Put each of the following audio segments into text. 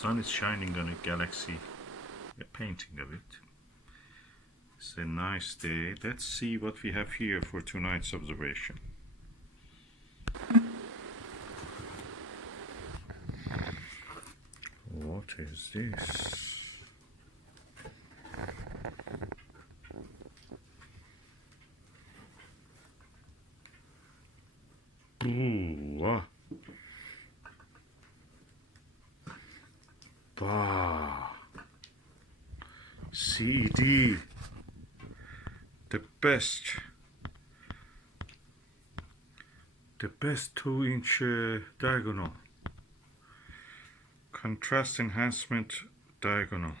sun is shining on a galaxy, a painting of it. It's a nice day. Let's see what we have here for tonight's observation. What is this? Ooh, bah. CED, the best 2-inch diagonal. Contrast Enhancement Diagonal.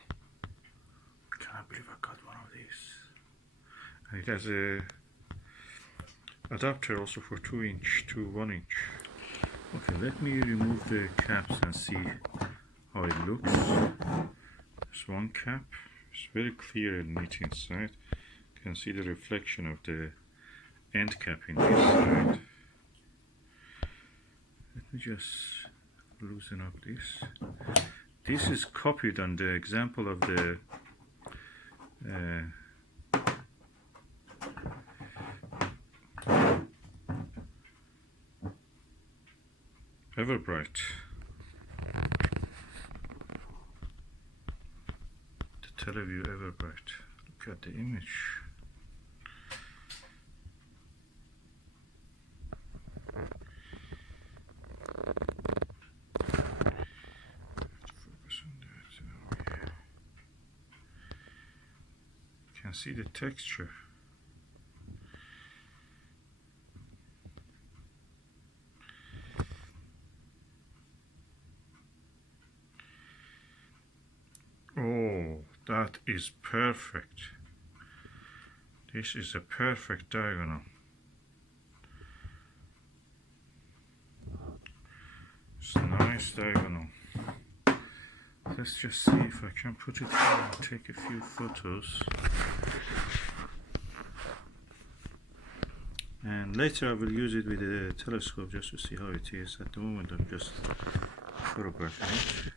I can't believe I got one of these. And it has a adapter also for 2-inch to 1-inch. Okay, let me remove the caps and see how it looks. There's one cap. It's very clear and neat inside. You can see the reflection of the end cap in this side. Let me just loosen up this. This is copied on the example of the Everbright. The Teleview Everbright. Look at the image. You can see the texture. Oh, that is perfect. This is a perfect diagonal. It's a nice diagonal. Let's just see if I can put it here and take a few photos. And later I will use it with a telescope just to see how it is. At the moment I'm just photographing it.